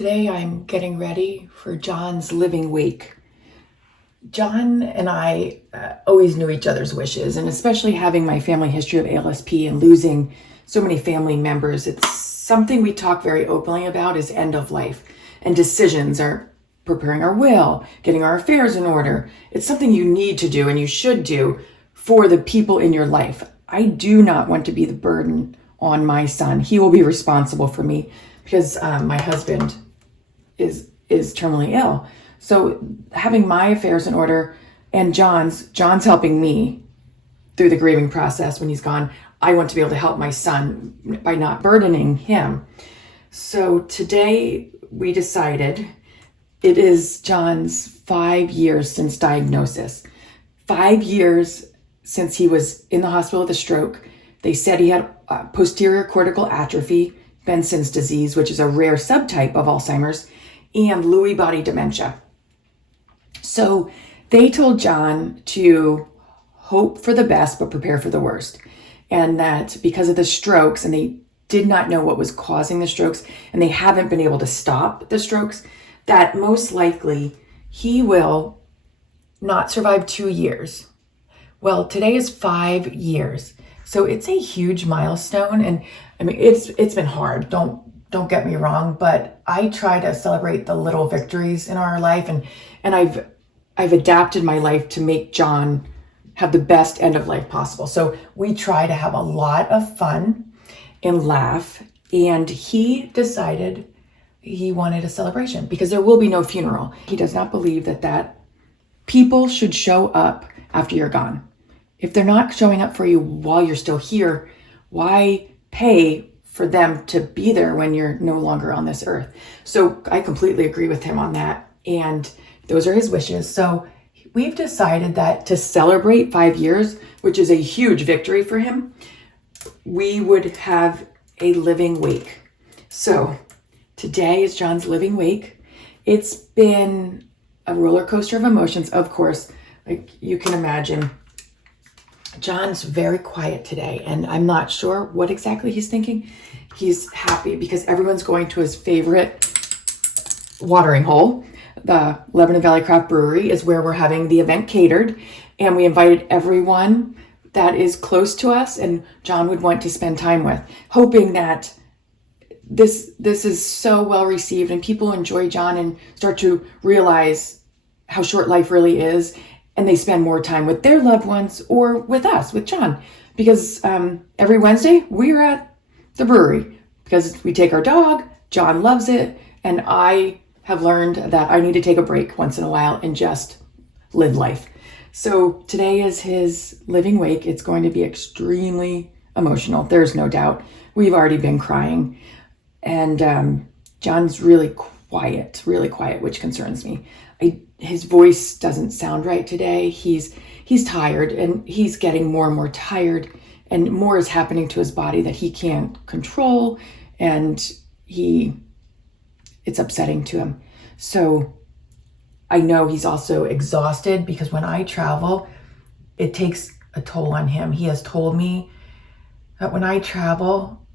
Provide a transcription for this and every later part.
Today I'm getting ready for John's living wake. John and I always knew each other's wishes, and especially having my family history of ALSP and losing so many family members, it's something we talk very openly about is end of life and decisions are preparing our will, getting our affairs in order. It's something you need to do and you should do for the people in your life. I do not want to be the burden on my son. He will be responsible for me because my husband is terminally ill. So having my affairs in order and John's helping me through the grieving process when he's gone. I want to be able to help my son by not burdening him. So today we decided it is John's 5 years since diagnosis. 5 years since he was in the hospital with a stroke. They said he had posterior cortical atrophy, Benson's disease, which is a rare subtype of Alzheimer's, and Lewy body dementia. So they told John to hope for the best, but prepare for the worst. And that because of the strokes, and they did not know what was causing the strokes, and they haven't been able to stop the strokes, that most likely he will not survive 2 years. Well, today is 5 years. So it's a huge milestone. And I mean, it's been hard. Don't get me wrong, but I try to celebrate the little victories in our life. And I've adapted my life to make John have the best end of life possible. So we try to have a lot of fun and laugh. And he decided he wanted a celebration because there will be no funeral. He does not believe that people should show up after you're gone. If they're not showing up for you while you're still here, why pay for them to be there when you're no longer on this earth? So I completely agree with him on that. And those are his wishes. So we've decided that to celebrate 5 years, which is a huge victory for him, we would have a living wake. So today is John's living wake. It's been a roller coaster of emotions, of course, like you can imagine. John's very quiet today, and I'm not sure what exactly he's thinking. He's happy because everyone's going to his favorite watering hole. The Lebanon Valley Craft Brewery is where we're having the event catered, and we invited everyone that is close to us and John would want to spend time with, hoping that this is so well received and people enjoy John and start to realize how short life really is, and they spend more time with their loved ones or with us, with John, because every Wednesday we're at the brewery because we take our dog. John loves it, and I have learned that I need to take a break once in a while and just live life. So today is his living wake. It's going to be extremely emotional. There's no doubt. We've already been crying, and John's really quiet, which concerns me. His voice doesn't sound right today. He's tired, and he's getting more and more tired, and more is happening to his body that he can't control, and it's upsetting to him. So I know he's also exhausted because when I travel, it takes a toll on him. He has told me that when I travel,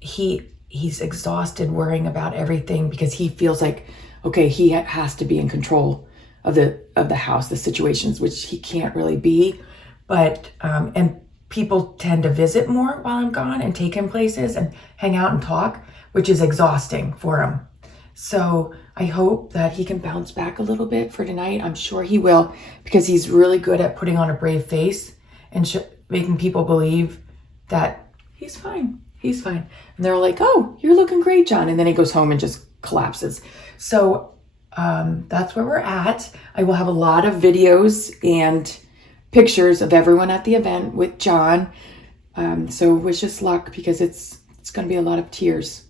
he's exhausted worrying about everything because he feels like, okay, he has to be in control of the house, the situations, which he can't really be. But and people tend to visit more while I'm gone and take him places and hang out and talk, which is exhausting for him. So I hope that he can bounce back a little bit for tonight. I'm sure he will, because he's really good at putting on a brave face and making people believe that he's fine. He's fine. And they're like, oh, you're looking great, John. And then he goes home and just collapses. So that's where we're at. I will have a lot of videos and pictures of everyone at the event with John. So wish us luck because it's going to be a lot of tears.